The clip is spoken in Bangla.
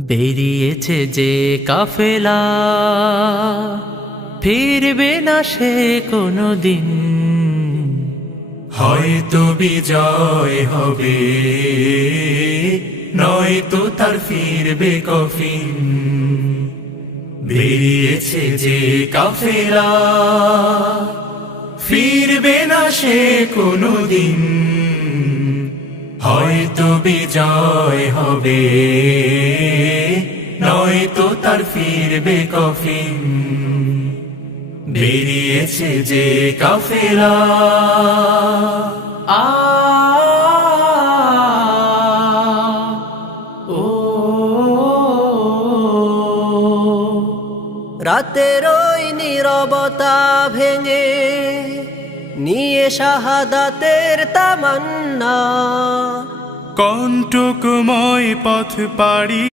বেরিয়েছে যে কাফেলা, ফিরবে না সে কোনো দিন। হয়তো বিজয় হবে, নয়তো তার ফিরবে কফিন। বেরিয়েছে যে কাফেলা, ফিরবে না সে কোনো দিন। হয়তো বিজয় হবে, নয়তো তার ফিরবে কফিন। বেরিয়েছে যে কাফেলা। আ ও রাতের ওই নীরবতা ভেঙে নিয়ে শাহাদাতের তামান্না, কণ্টকময় পথ পাড়ি